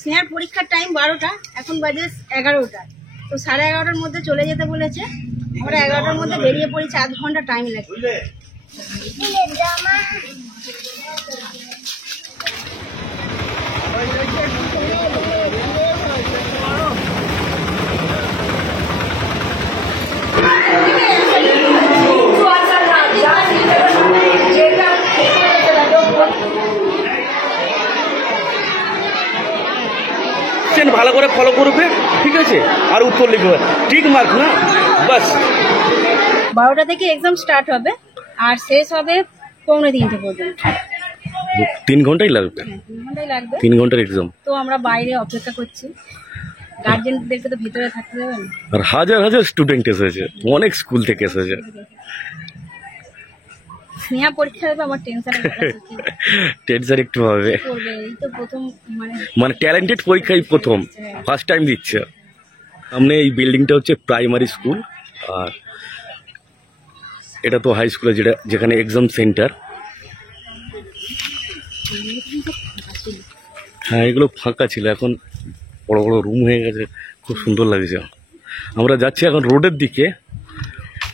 স্নেহার পরীক্ষার টাইম 12টা, এখন বাজে 11টা। তো 11:30টার মধ্যে চলে যেতে বলেছে। আমরা 11টার মধ্যে বেরিয়ে পড়েছি, 1/2 ঘন্টা টাইম লাগবে। ভালো করে ফলো করবে, ঠিক আছে? আর উত্তর লিখবে, ঠিক মার্ক না, বাস। 12টা থেকে এক্সাম স্টার্ট হবে আর শেষ হবে 2:45 পর্যন্ত। 3 ঘন্টাই লাগবে। 3 ঘন্টাই লাগবে। 3 ঘন্টার এক্সাম। তো আমরা বাইরে অপেক্ষা করছি, গার্জেনদেরকে তো ভিতরে থাকতে দেবে না। আর হাজার হাজার স্টুডেন্ট এসেছে, অনেক স্কুল থেকে এসেছে। স্নেহা পরীক্ষা দেবে, আমার টেনশন একটু হবে। এই তো প্রথম, মানে ট্যালেন্টেড পরীক্ষাই প্রথম, ফার্স্ট টাইম দিচ্ছে। সামনে এই বিল্ডিংটা হচ্ছে প্রাইমারি স্কুল, আর এটা তো হাই স্কুলে, যেখানে এক্সাম সেন্টার। হ্যাঁ, এগুলো ফাঁকা ছিল, এখন বড় বড় রুম হয়ে গেছে, খুব সুন্দর লাগছে। আমরা যাচ্ছি এখন রোডের দিকে,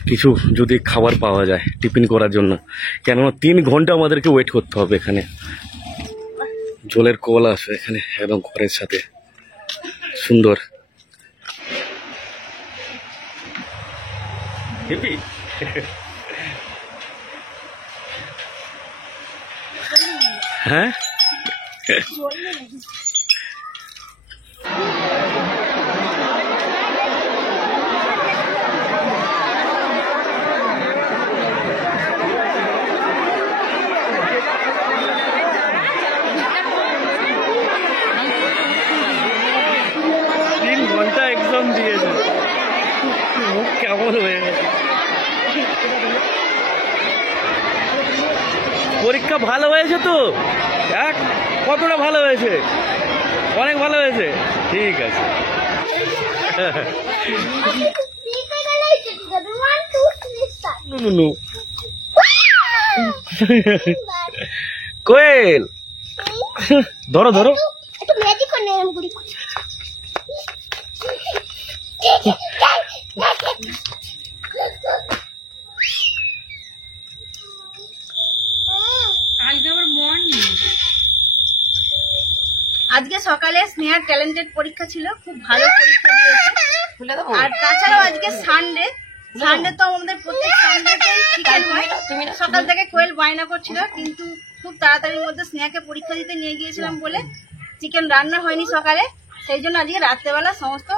কিছু যদি খাবার পাওয়া যায় টিফিন করার জন্য, কেননা 3 ঘন্টা আমাদেরকে ওয়েট করতে হবে এখানে। জলের কল আছে এখানে একদম ঘরের সাথে, সুন্দর। হ্যাঁ, এক্সাম দিয়েছে, কেমন হয়ে গেছে। পরীক্ষা ভালো হয়েছে তো? কতটা ভালো হয়েছে? অনেক ভালো হয়েছে, ঠিক আছে। কোয়েল, ধরো ধরো। আজকে সকালে স্নেহার ট্যালেন্টেড পরীক্ষা ছিল, খুব ভালো পরীক্ষা দিয়েছে। আর তাছাড়াও আজকে সানডে তো আমাদের প্রত্যেক সানডেতেই চিকেন হয়। সকাল থেকে কোয়েল বায়না করছিল, কিন্তু খুব তাড়াতাড়ির মধ্যে স্নেহাকে পরীক্ষা দিতে নিয়ে গিয়েছিলাম বলে চিকেন রান্না হয়নি সকালে, সেই জন্য আজকে রাত্রেবেলা সমস্ত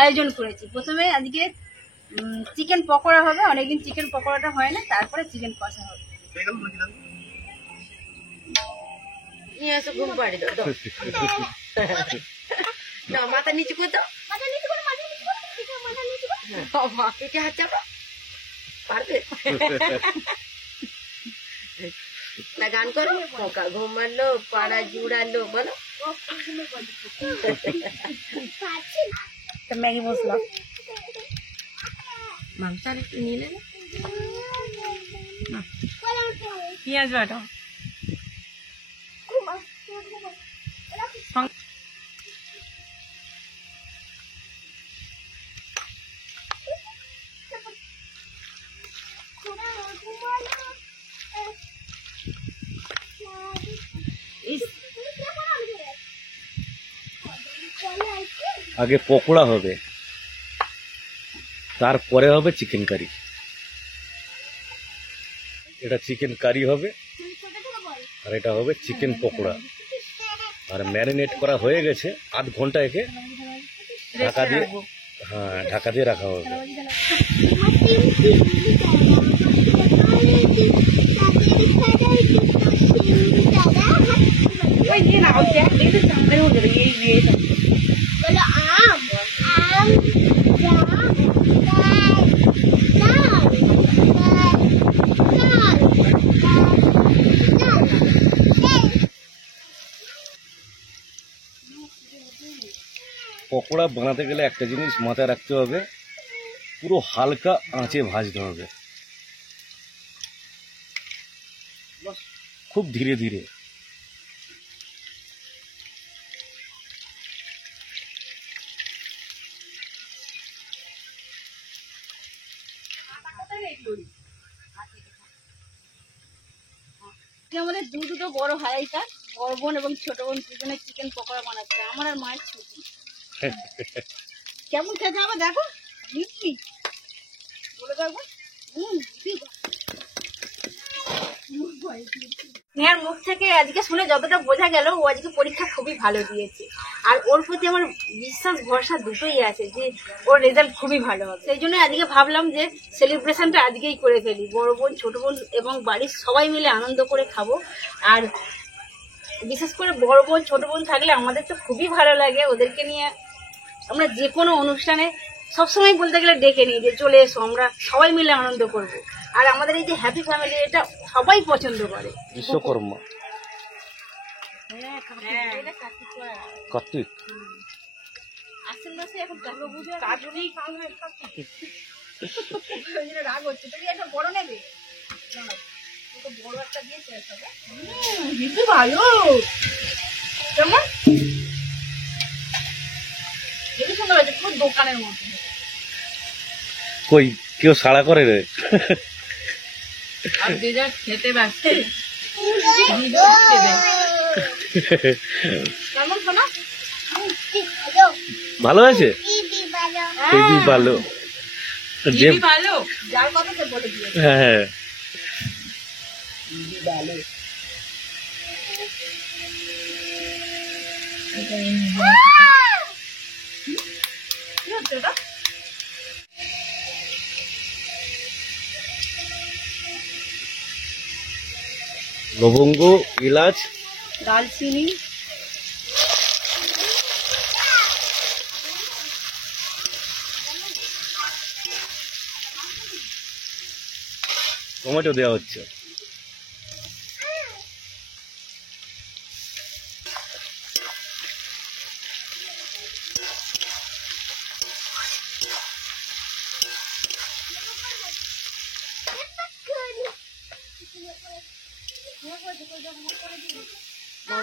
আয়োজন করেছি। প্রথমে আজকে চিকেন পকোড়া হবে, অনেকদিন চিকেন পকোড়াটা হয় না, তারপরে চিকেন কষা হবে। ঘুম পাড়ি দাও, মাথা নিচু করে দাও, পেটে হাত চাপা, পারবে না? গান করো, পোকা ঘুমালো, পাড়া জুড়ালো, বলো। ম্যাগি মশলা মাংস আর একটু নিলে না, পেঁয়াজ বাটা, আগে পকোড়া হবে, তারপরে হবে চিকেন কারি। এটা চিকেন কারি হবে, আর এটা হবে চিকেন পকোড়া। আর ম্যারিনেট করা হয়ে গেছে, 1/2 ঘন্টা একে ঢাকা দিয়ে, হ্যাঁ ঢাকা দিয়ে রাখা হবে। পকোড়া বানাতে গেলে একটা জিনিস মাথায় রাখতে হবে, পুরো হালকা আঁচে ভাজতে হবে, খুব ধীরে ধীরে। আমাদের দুটো বড় হারাইটা বড় বোন এবং ছোট বোন দুজনে চিকেন পকোড়া বানাচ্ছে, আমার আর মায়ের ছুটি। কেমন খেতে হবে দেখো, দিচ্ছি বলে দেখো। স্নেহার মুখ থেকে আজকে শুনে যতটা বোঝা গেল ও আজকে পরীক্ষা খুবই ভালো দিয়েছে, আর ওর প্রতি আমার বিশ্বাস ভরসা দুটোই আছে যে ওর রেজাল্ট খুবই ভালো হবে। সেই জন্য আজকে ভাবলাম যে সেলিব্রেশনটা আজকেই করে ফেলি, বড় বোন ছোট বোন এবং বাড়ির সবাই মিলে আনন্দ করে খাবো। আর বিশেষ করে বড় বোন ছোট বোন থাকলে আমাদের তো খুবই ভালো লাগে, ওদেরকে নিয়ে আমরা যে কোনো অনুষ্ঠানে সবসময় বলতে গেলে ডেকে নিই যে চলে এসো, আমরা সবাই মিলে আনন্দ করব। আর আমাদের এই যে হ্যাপি ফ্যামিলি এটা সবাই পছন্দ করে। বিশ্বকর্মা কার্তিক আশ্বিন মাসে এখন দুর্গাপুজো রাগ হচ্ছে, তুমি একটা বড় নেবে, বড় একটা দিয়েছে ভালো কেমন হেবি সুন্দর হয়েছে, পুরো দোকানের মতো। কই কেউ সাড়া করে রে? আর যে যা খেতে ব্যস্ত কেমন শোনা? ভালো আছে, হেবি ভালো। যে ভালো যার কথা সে বলে দিয়েছে। হ্যাঁ ভালো কি হচ্ছে এটা? লবঙ্গ, এলাচ, দালচিনি, টমেটো দেওয়া হচ্ছে।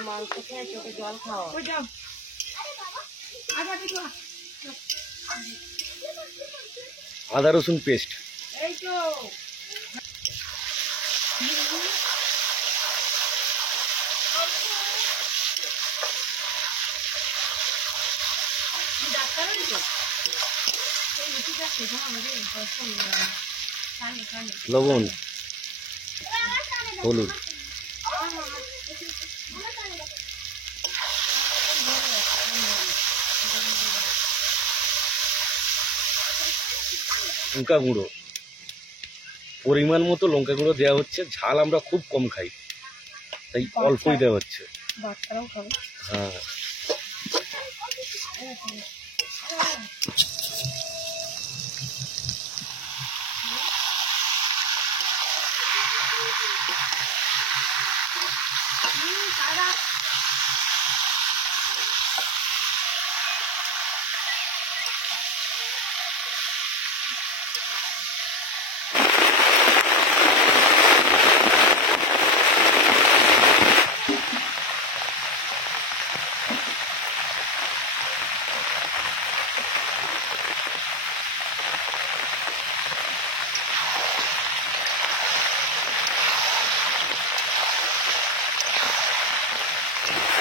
মাংস খেয়ে চোখে জল খাওয়া। আদা রসুন পেস্ট, এই তো লবণ, হলুদ, লঙ্কা গুঁড়ো, পরিমাণ মতো লঙ্কা গুঁড়ো দেওয়া হচ্ছে। ঝাল আমরা খুব কম খাই, তাই অল্পই দেওয়া হচ্ছে। হ্যাঁ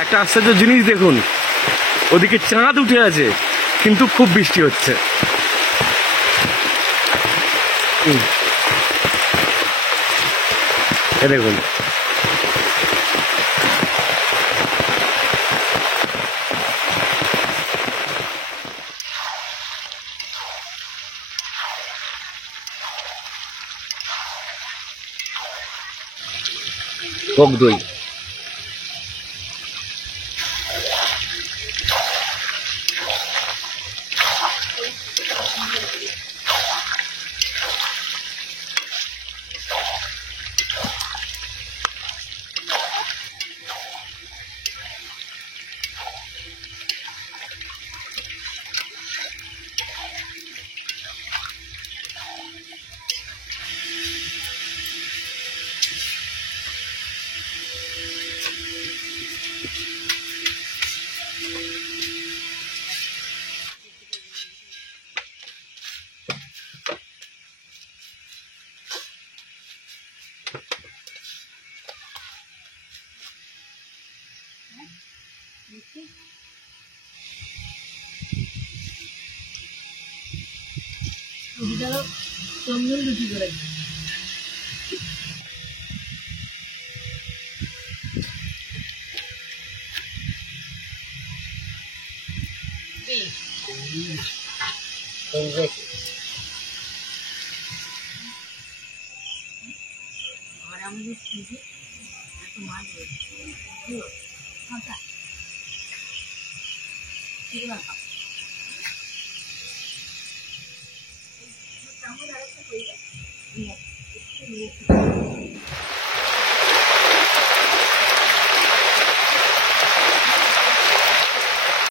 একটা আশ্চর্য জিনিস দেখুন, ওদিকে চাঁদ উঠে আছে কিন্তু খুব বৃষ্টি হচ্ছে। এ দেখুন, টক দই, চন্দন রুটি করে আর আমাদের ফ্রিজে এত মাছ রয়েছে ঠিক আছে